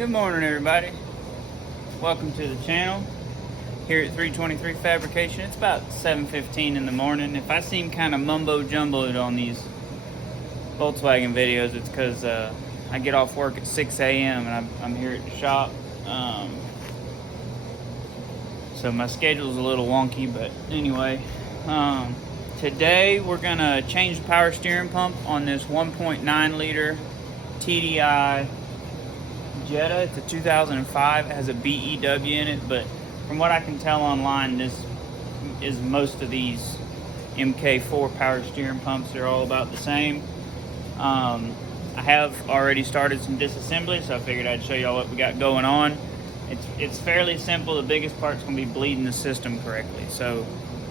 Good morning, everybody. Welcome to the channel here at 323 Fabrication. It's about 7:15 in the morning. If I seem kind of mumbo jumboed on these Volkswagen videos, it's because I get off work at 6 a.m. and I'm here at the shop. So my schedule's a little wonky, but anyway, today we're gonna change the power steering pump on this 1.9 liter TDI Jetta. It's a 2005. It has a VW in it, but from what I can tell online, this is most of these MK4 power steering pumps. They're all about the same. I have already started some disassembly, so I figured I'd show y'all what we got going on. It's fairly simple. The biggest part's gonna be bleeding the system correctly. So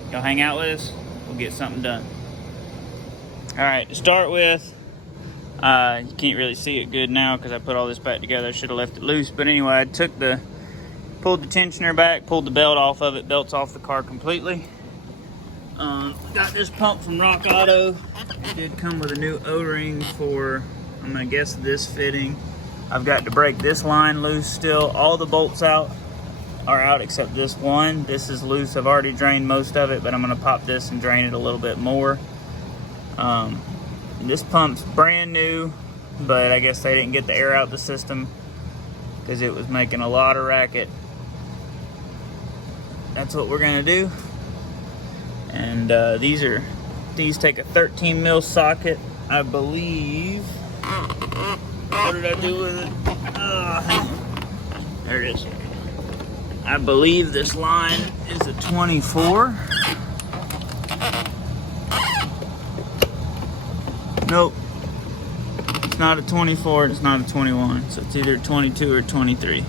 y'all hang out with us. We'll get something done. All right, to start with, you can't really see it good now because I put all this back together. I should have left it loose, but anyway, I pulled the tensioner back, pulled the belt off of it. Belt's off the car completely. Got this pump from Rock Auto. It did come with a new O-ring for, I'm gonna guess, this fitting. I've got to break this line loose still. All the bolts are out except this one. This is loose. I've already drained most of it, but I'm gonna pop this and drain it a little bit more. This pump's brand new, but I guess they didn't get the air out the system because it was making a lot of racket. That's what we're gonna do. And these take a 13 mil socket, I believe. What did I do with it? Hang on. There it is. I believe this line is a 24. Nope. It's not a 24, it's not a 21. So it's either 22 or 23.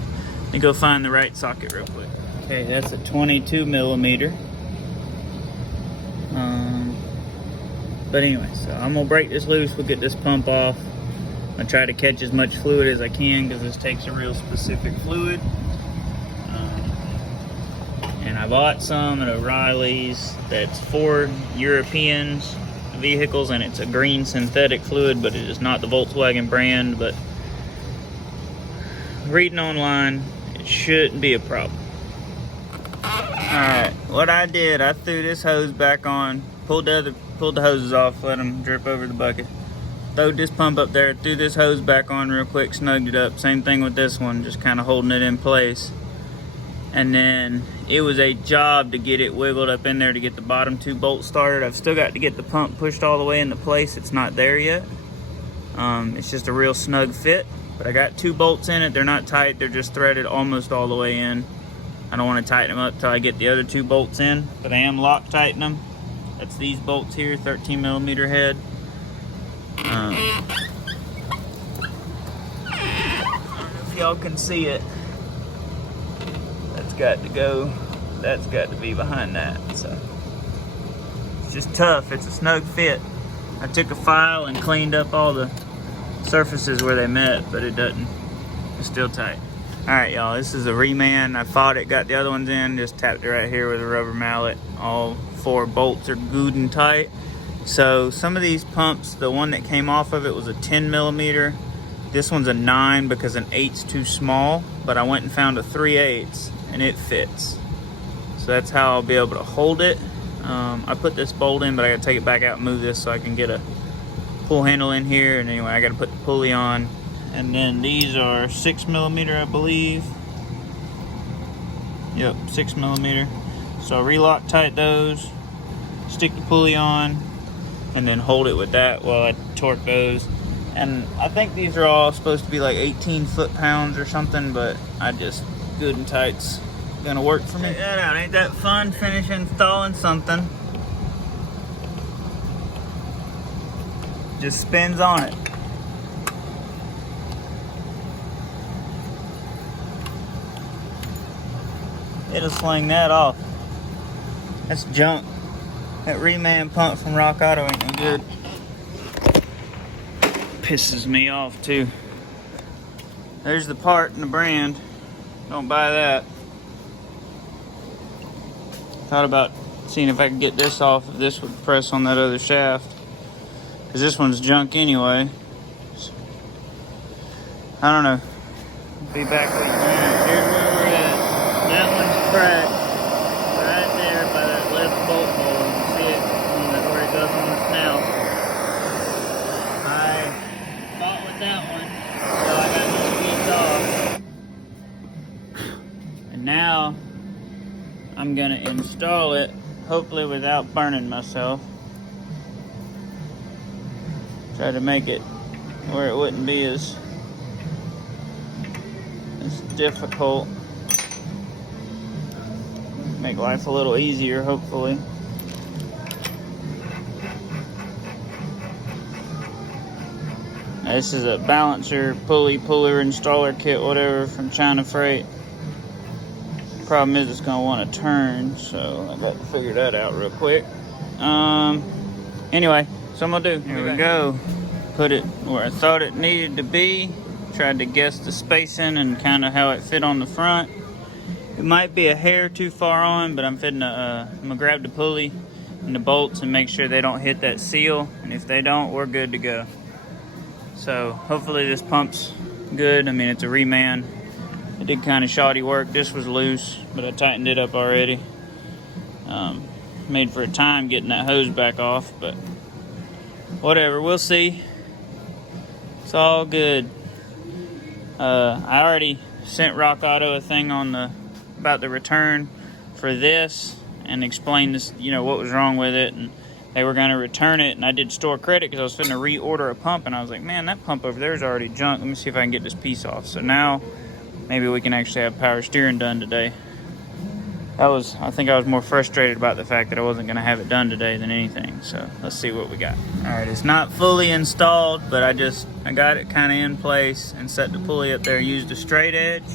Let me go find the right socket real quick. Okay, that's a 22 millimeter. But anyway, so I'm gonna break this loose. We'll get this pump off. I'm gonna try to catch as much fluid as I can because this takes a real specific fluid. And I bought some at O'Reilly's that's for Europeans vehicles, and it's a green synthetic fluid, but it is not the Volkswagen brand. But reading online, it shouldn't be a problem. Alright, what I did, I threw this hose back on, pulled the hoses off, let them drip over the bucket. Throwed this pump up there, threw this hose back on real quick, snugged it up. Same thing with this one, just kind of holding it in place. And then it was a job to get it wiggled up in there to get the bottom two bolts started. I've still got to get the pump pushed all the way into place. It's not there yet. It's just a real snug fit. But I got two bolts in it. They're not tight. They're just threaded almost all the way in. I don't want to tighten them up till I get the other two bolts in. But I am Loctiting them. That's these bolts here, 13 millimeter head. I don't know if y'all can see it. That's got to go. That's got to be behind that. So it's just tough. It's a snug fit. I took a file and cleaned up all the surfaces where they met, but it doesn't. It's still tight. All right, y'all. This is a reman. I fought it, got the other ones in, just tapped it right here with a rubber mallet. All four bolts are good and tight. So some of these pumps, the one that came off of it was a 10 millimeter. This one's a 9 because an 8's too small, but I went and found a 3/8 and it fits. So that's how I'll be able to hold it. I put this bolt in, but I gotta take it back out and move this so I can get a pull handle in here. And anyway, I gotta put the pulley on. And then these are 6 millimeter, I believe. Yep, 6 millimeter. So relock tight those, stick the pulley on, and then hold it with that while I torque those. And I think these are all supposed to be like 18 foot-pounds or something, but I just, good and tight's gonna work for me. Check that out, ain't that fun, installing something. Just spins on it. It'll sling that off. That's junk. That reman pump from Rock Auto ain't no good. Pisses me off too. There's the part and the brand. Don't buy that. Thought about seeing if I could get this off, if this would press on that other shaft. Because this one's junk anyway. I don't know. Be back with you. Alright, here's where we're at. That one's cracked right there by that left bolt hole. You see it where it goes on the snout. I fought with that one, so I got this piece off. And now I'm gonna install it, hopefully without burning myself. Try to make it where it wouldn't be as difficult. Make life a little easier, hopefully. Now, this is a balancer, pulley, puller, installer kit, whatever, from China Freight. Problem is it's gonna want to turn, so I got to figure that out real quick. Anyway, so I'm gonna do. Here we go. Put it where I thought it needed to be. Tried to guess the spacing and kind of how it fit on the front. It might be a hair too far on, but I'm gonna grab the pulley and the bolts and make sure they don't hit that seal. And if they don't, we're good to go. So hopefully this pump's good. I mean, it's a reman. It did kind of shoddy work. This was loose, but I tightened it up already. Made for a time getting that hose back off, but whatever, we'll see. It's all good. I already sent Rock Auto a thing on about the return for this and explained this, what was wrong with it, and they were gonna return it. And I did store credit because I was finna reorder a pump, and I was like, man, that pump over there is already junk. Let me see if I can get this piece off. So now maybe we can actually have power steering done today. I think I was more frustrated about the fact that I wasn't gonna have it done today than anything. So let's see what we got. All right, it's not fully installed, but I got it kind of in place and set the pulley up there. Used a straight edge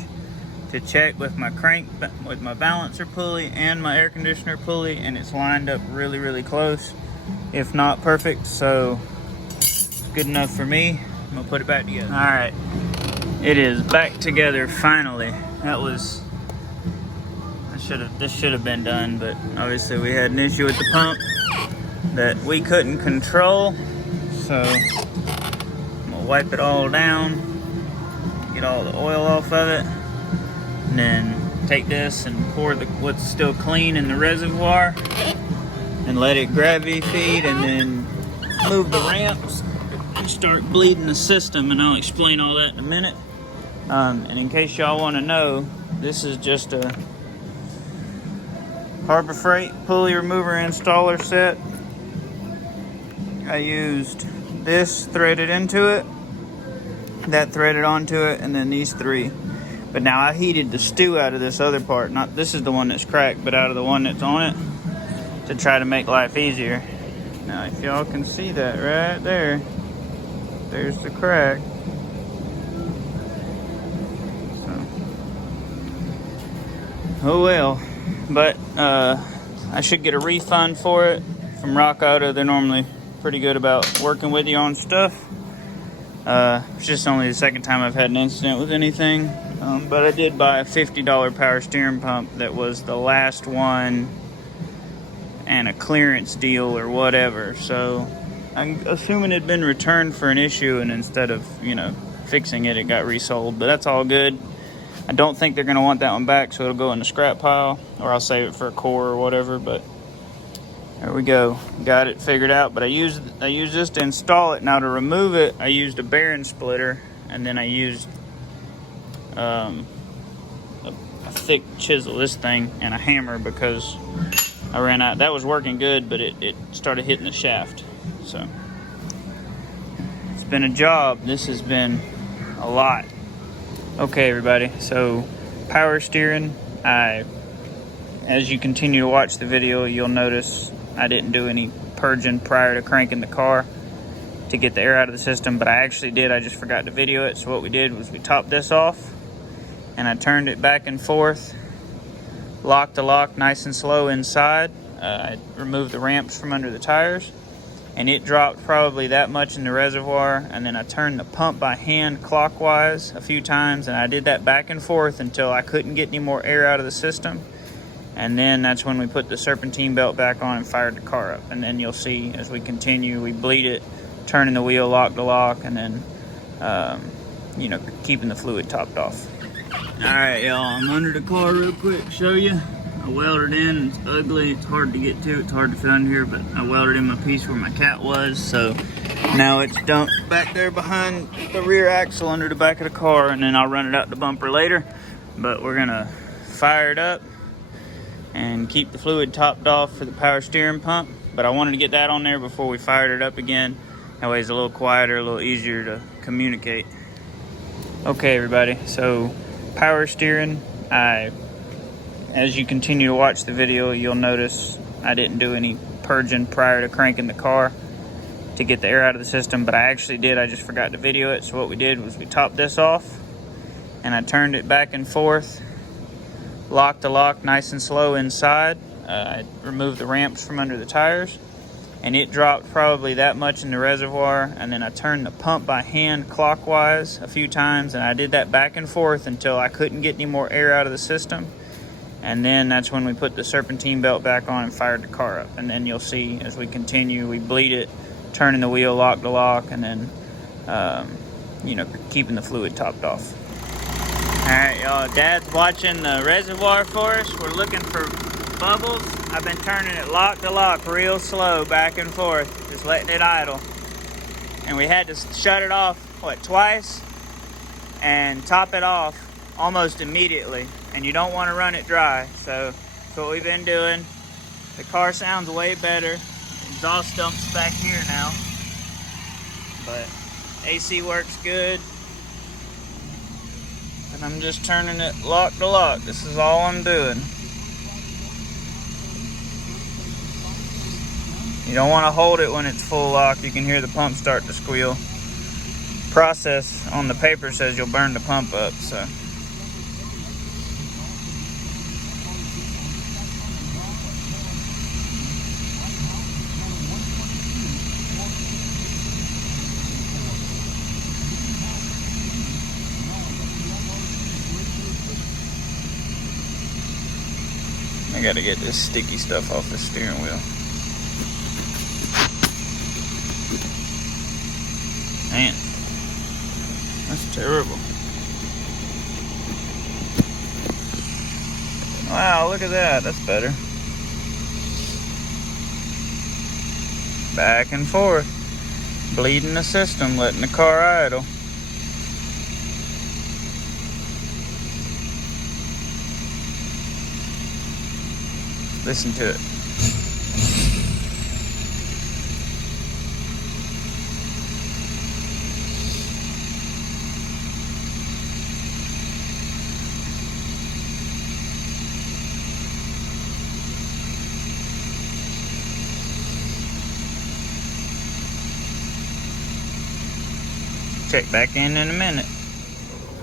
to check with my with my balancer pulley and my air conditioner pulley, and it's lined up really, really close, if not perfect. So good enough for me. I'm gonna put it back together. All right, it is back together finally. This should have been done, but obviously we had an issue with the pump that we couldn't control. So I'm gonna wipe it all down, get all the oil off of it, and then take this and pour what's still clean in the reservoir and let it gravity feed, and then move the ramps and start bleeding the system, and I'll explain all that in a minute. And in case y'all want to know, this is just a Harbor Freight pulley remover installer set. I used this threaded into it, that threaded onto it, and then these three. But now I heated the stew out of this other part. Not this is the one that's cracked, but out of the one that's on it, to try to make life easier. Now if y'all can see that right there, there's the crack. So, oh well. But I should get a refund for it from Rock Auto. They're normally pretty good about working with you on stuff. It's just only the second time I've had an incident with anything. But I did buy a $50 power steering pump that was the last one and a clearance deal or whatever. So I'm assuming it had been returned for an issue, and instead of, fixing it, it got resold. But that's all good. I don't think they're going to want that one back, so it'll go in the scrap pile, or I'll save it for a core or whatever. But there we go. Got it figured out. But I used this to install it. Now to remove it, I used a bearing splitter, and then I used a thick chisel, this thing, and a hammer, because I ran out. That was working good, but it started hitting the shaft. So it's been a job. This has been a lot. Okay, everybody, so power steering, as you continue to watch the video, you'll notice I didn't do any purging prior to cranking the car to get the air out of the system, but I actually did. I just forgot to video it. So what we did was we topped this off, and I turned it back and forth, locked the lock nice and slow inside. I removed the ramps from under the tires, and it dropped probably that much in the reservoir, and then I turned the pump by hand clockwise a few times, and I did that back and forth until I couldn't get any more air out of the system. And then that's when we put the serpentine belt back on and fired the car up. And then you'll see as we continue, we bleed it, turning the wheel, lock the lock, and then keeping the fluid topped off. Alright, y'all, I'm under the car real quick, show you. I welded in, it's ugly, it's hard to get to, it's hard to fit under here, but I welded in my piece where my cat was, so now it's dumped back there behind the rear axle under the back of the car, and then I'll run it out the bumper later. But we're gonna fire it up and keep the fluid topped off for the power steering pump. But I wanted to get that on there before we fired it up again. That way it's a little quieter, a little easier to communicate. Okay, everybody, so power steering, as you continue to watch the video, you'll notice I didn't do any purging prior to cranking the car to get the air out of the system, but I actually did. I just forgot to video it. So what we did was we topped this off and I turned it back and forth, locked the lock nice and slow inside. I removed the ramps from under the tires, and it dropped probably that much in the reservoir, and then I turned the pump by hand clockwise a few times, and I did that back and forth until I couldn't get any more air out of the system. And then that's when we put the serpentine belt back on and fired the car up. And then you'll see as we continue, we bleed it, turning the wheel, lock the lock, and then keeping the fluid topped off. All right, y'all, Dad's watching the reservoir for us. We're looking for bubbles. I've been turning it lock to lock real slow, back and forth, just letting it idle. And we had to shut it off, twice, and top it off almost immediately. And you don't want to run it dry, so that's what we've been doing. The car sounds way better. Exhaust dump's back here now, but AC works good. And I'm just turning it lock to lock. This is all I'm doing. You don't want to hold it when it's full lock. You can hear the pump start to squeal. Process on the paper says you'll burn the pump up, so. I gotta get this sticky stuff off the steering wheel. Man, that's terrible. Wow, look at that, that's better. Back and forth, bleeding the system, letting the car idle. Listen to it. Check back in a minute.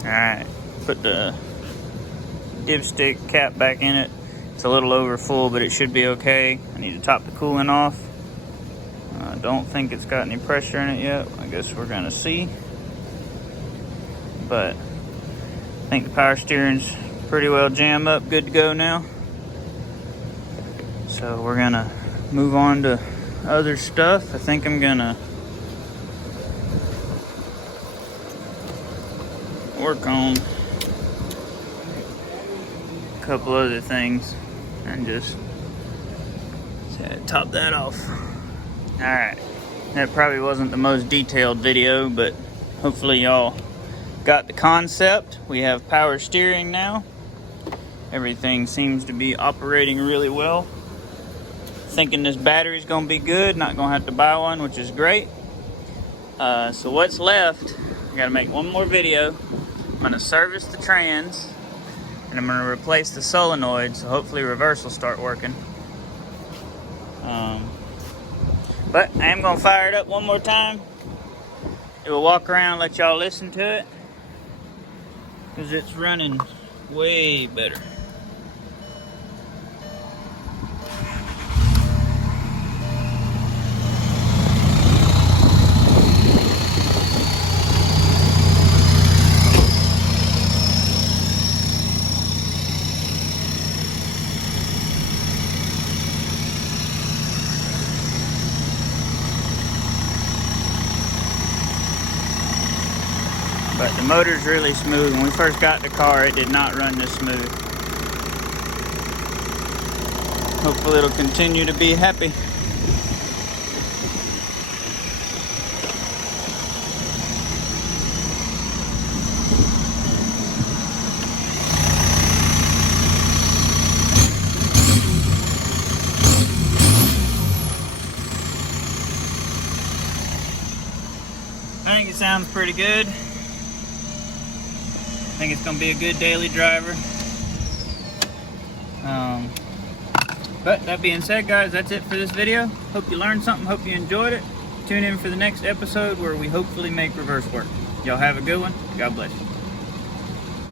Alright, put the dipstick cap back in it. It's a little over full, but it should be okay. I need to top the coolant off. I don't think it's got any pressure in it yet. I guess we're gonna see. But I think the power steering's pretty well jammed up, good to go now. So we're gonna move on to other stuff. I think I'm gonna work on a couple other things and just top that off. Alright, that probably wasn't the most detailed video, but hopefully y'all got the concept. We have power steering now. Everything seems to be operating really well. Thinking this battery's gonna be good, not gonna have to buy one, which is great. So what's left, I gotta make one more video. I'm gonna service the trans, and I'm gonna replace the solenoids, so hopefully reverse will start working. But I am gonna fire it up one more time. It will walk around and let y'all listen to it, because it's running way better. But the The motor's really smooth. When we first got the car, it did not run this smooth. Hopefully it'll continue to be happy. I think it sounds pretty good. I think it's going to be a good daily driver. But that being said, guys, that's it for this video. Hope you learned something. Hope you enjoyed it. Tune in for the next episode where we hopefully make reverse work. Y'all have a good one. God bless you.